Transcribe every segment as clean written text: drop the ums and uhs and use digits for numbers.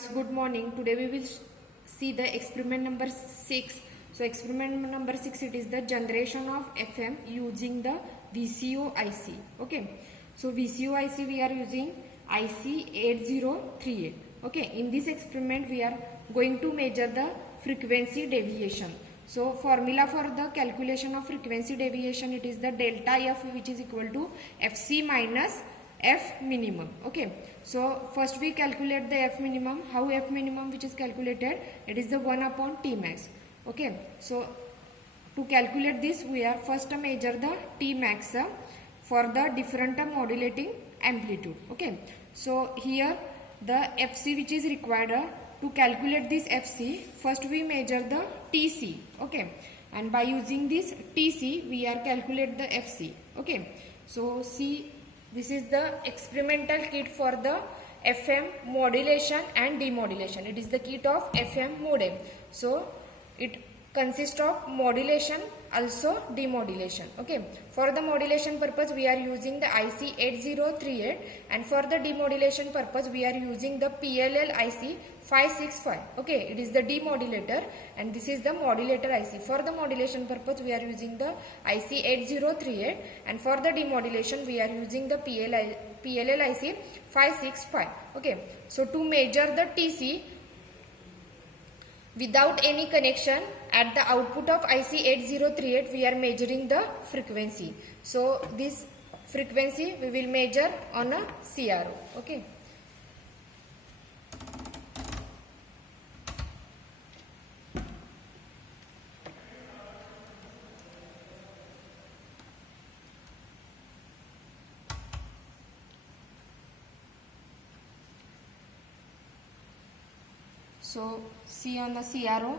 students, good morning. Today we will see the experiment number 6. So experiment number 6, it is the generation of FM using the VCO IC. Okay. So VCO IC we are using IC 8038. Okay. In this experiment we are going to measure the frequency deviation. So formula for the calculation of frequency deviation, it is the delta F, which is equal to FC minus F minimum. Okay, so first we calculate the F minimum. How F minimum which is calculated? It is the 1 upon T max. Okay, so to calculate this we are first measure the T max for the different modulating amplitude. Okay, so here the FC which is required to calculate this FC, first we measure the TC. Okay, and by using this TC we are calculate the FC. Okay, so see, this is the experimental kit for the FM modulation and demodulation. It is the kit of FM modem. So it consists of modulation, also demodulation. Okay, for the modulation purpose we are using the IC 8038, and for the demodulation purpose we are using the PLL IC 565. Okay, it is the demodulator and this is the modulator IC. For the modulation purpose we are using the IC 8038, and for the demodulation we are using the PLL IC 565. Okay, so to measure the TC without any connection, at the output of IC 8038 we are measuring the frequency. So this frequency we will measure on a CRO. Okay. So see on the CRO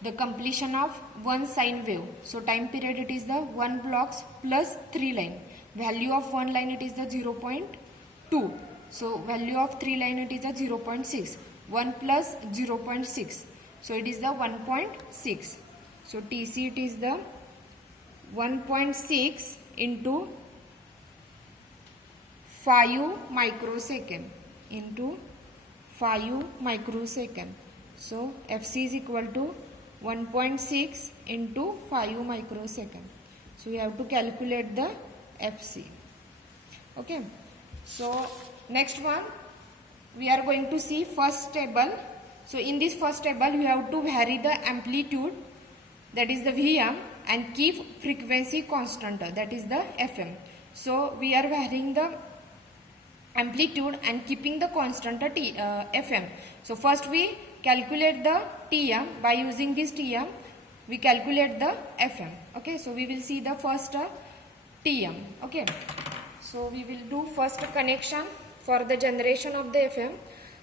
the completion of one sine wave. So time period it is the 1 blocks plus 3 line. Value of 1 line it is the 0.2. So value of 3 line it is the 0.6. 1 plus 0.6. So it is the 1.6. So TC it is the 1.6 into 5 microsecond into 5 microsecond. So FC is equal to 1.6 into 5 microsecond. So we have to calculate the FC. Okay. So next one we are going to see first table. So in this first table you have to vary the amplitude, that is the VM, and keep frequency constant, that is the FM. So we are varying the amplitude and keeping the constant FM. So first we calculate the TM. By using this TM we calculate the FM. Okay, so we will see the first TM. Okay, so we will do first connection for the generation of the FM.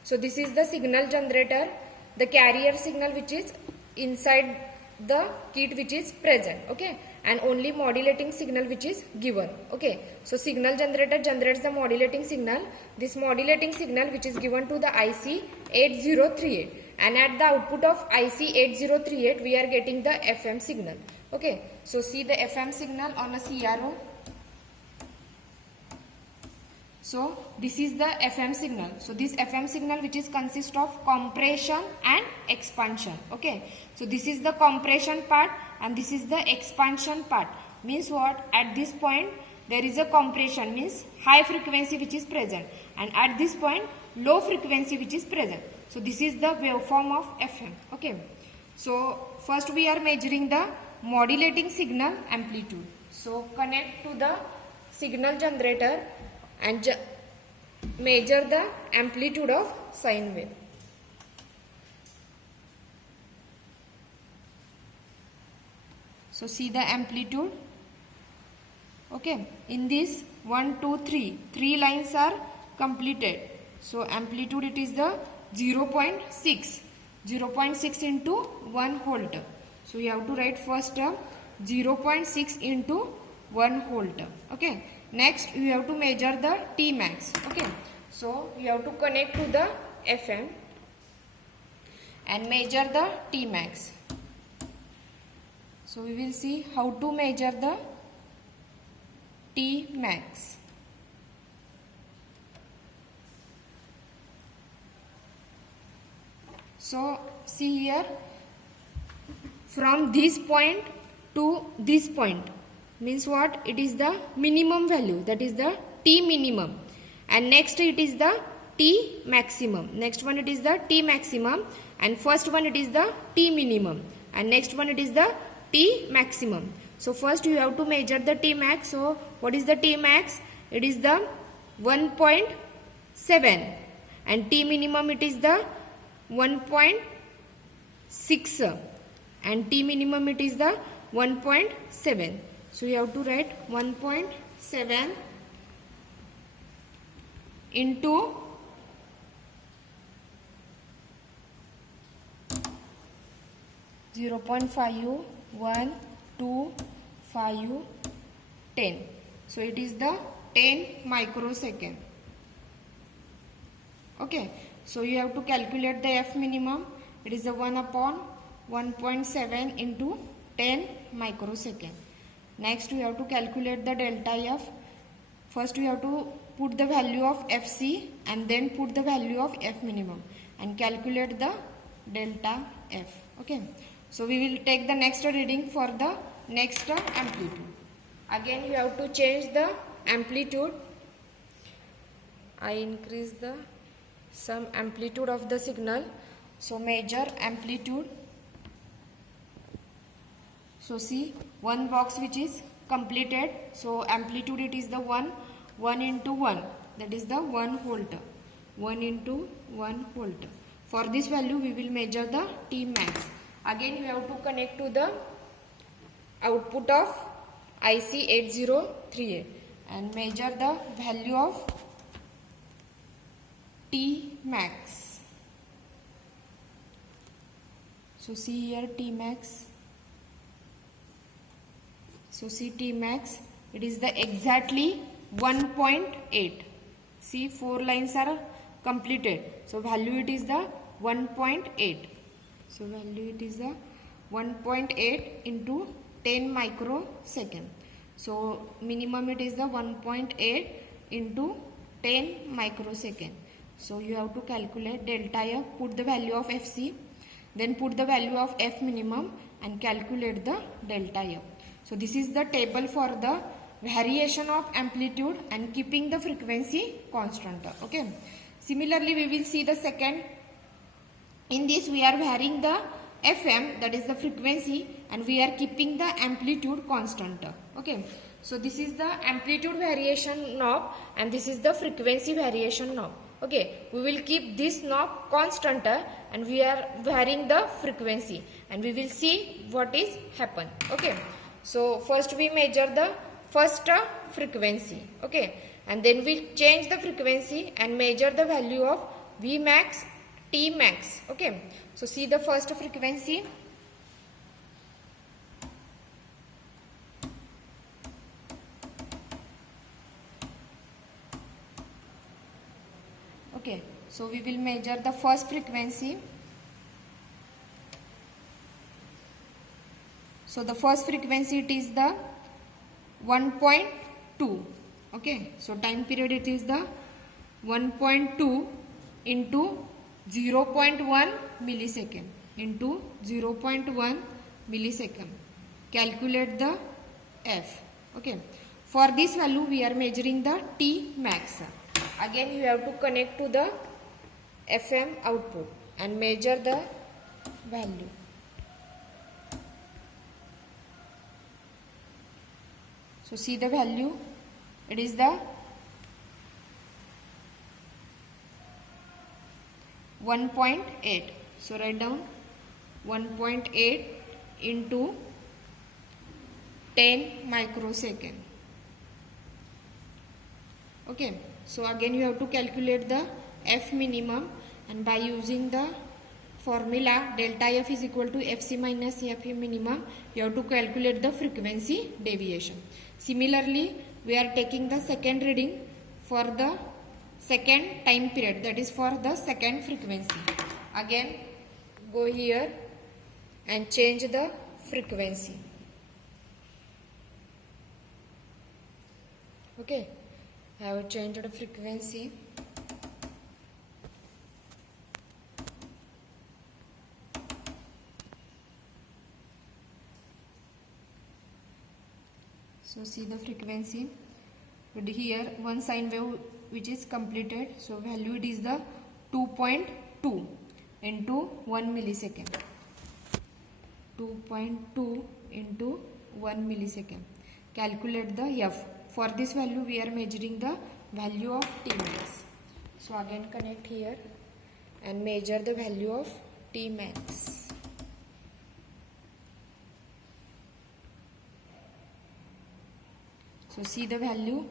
So this is the signal generator, the carrier signal which is inside the kit which is present. Okay, and only modulating signal which is given. Okay, so signal generator generates the modulating signal. This modulating signal which is given to the IC 8038, and at the output of IC 8038 we are getting the FM signal. Okay, so see the FM signal on a CRO. So this is the FM signal. So this FM signal which is consist of compression and expansion. Okay, so this is the compression part and this is the expansion part. Means what? At this point there is a compression, means high frequency which is present, and at this point low frequency which is present. So this is the waveform of FM. Okay, so first we are measuring the modulating signal amplitude. So connect to the signal generator and measure the amplitude of sine wave. So see the amplitude. Okay, in this 1, 2, 3 lines are completed. So amplitude it is the 0.6 into 1 volt. So you have to write first 0.6 into 1 volt. Okay, next you have to measure the T max. Okay, so you have to connect to the FM and measure the T max. So we will see how to measure the T max. So see here, from this point to this point means what? It is the minimum value, that is the T minimum, and next it is the T maximum. Next one it is the T maximum, and first one it is the T minimum, and next one it is the T maximum. So first you have to measure the T max. So what is the T max? It is the 1.7, and T minimum it is the 1.6, and T minimum it is the 1.7. So you have to write 1.7 into 0.5, 1, 2, 5, 10. So it is the 10 microsecond. Okay. So you have to calculate the F minimum. It is the 1 upon 1.7 into 10 microsecond. Next you have to calculate the delta F. First you have to put the value of FC and then put the value of F minimum and calculate the delta F. Okay. So we will take the next reading for the next amplitude. Again you have to change the amplitude. I increase the some amplitude of the signal. So measure amplitude. So see, one box which is completed. So amplitude it is the 1 into 1, that is the 1 volt. 1 into 1 volt. For this value we will measure the T max. Again you have to connect to the output of IC 8038 and measure the value of T max. So see here T max. So see T max, it is the exactly 1.8. See 4 lines are completed. So value it is the 1.8. So value it is the 1.8 into 10 microsecond. So minimum it is the 1.8 into 10 microsecond. So you have to calculate delta F, put the value of FC, then put the value of F minimum and calculate the delta F. So this is the table for the variation of amplitude and keeping the frequency constant. Okay. Similarly we will see the second. In this we are varying the FM, that is the frequency, and we are keeping the amplitude constant. Okay. So this is the amplitude variation knob and this is the frequency variation knob. Okay, we will keep this knob constant and we are varying the frequency and we will see what is happen. Okay, so first we measure the first frequency. Okay, and then we change the frequency and measure the value of V max, T max. Okay, so see the first frequency. Okay, so we will measure the first frequency. So the first frequency it is the 1.2. Okay, so time period it is the 1.2 into 0.1 millisecond into 0.1 millisecond. Calculate the F. Okay, for this value we are measuring the T max. Again you have to connect to the FM output and measure the value. So see the value, it is the 1.8. So write down 1.8 into 10 microsecond. Okay, so again you have to calculate the F minimum, and by using the formula delta F is equal to FC minus F minimum, you have to calculate the frequency deviation. Similarly, we are taking the second reading for the second time period, that is for the second frequency. Again go here and change the frequency. Okay, I have changed the frequency. So see the frequency. But here one sine wave which is completed. So value it is the 2.2 into 1 millisecond. 2.2 into 1 millisecond. Calculate the F. For this value we are measuring the value of Tmax. So again connect here and measure the value of Tmax. So see the value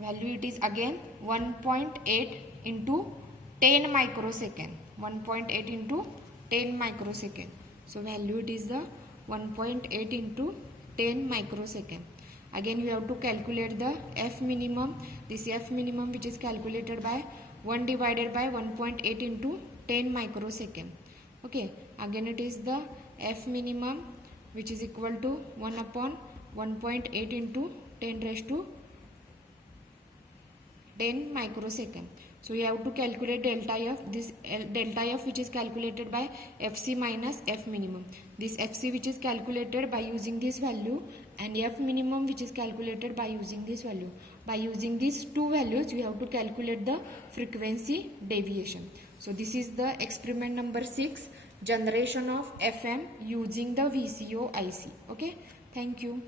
it is again 1.8 into 10 microsecond. 1.8 into 10 microsecond. So value it is the 1.8 into 10 microsecond. Again you have to calculate the F minimum. This F minimum which is calculated by 1 divided by 1.8 into 10 microsecond. Okay, again it is the F minimum which is equal to 1 upon 1.8 into 10 raised to 10 microsecond. So you have to calculate delta F. This delta F which is calculated by Fc minus F minimum. This Fc which is calculated by using this value and F minimum which is calculated by using this value. By using these two values you have to calculate the frequency deviation. So this is the experiment number 6, generation of FM using the VCO IC. Okay, thank you.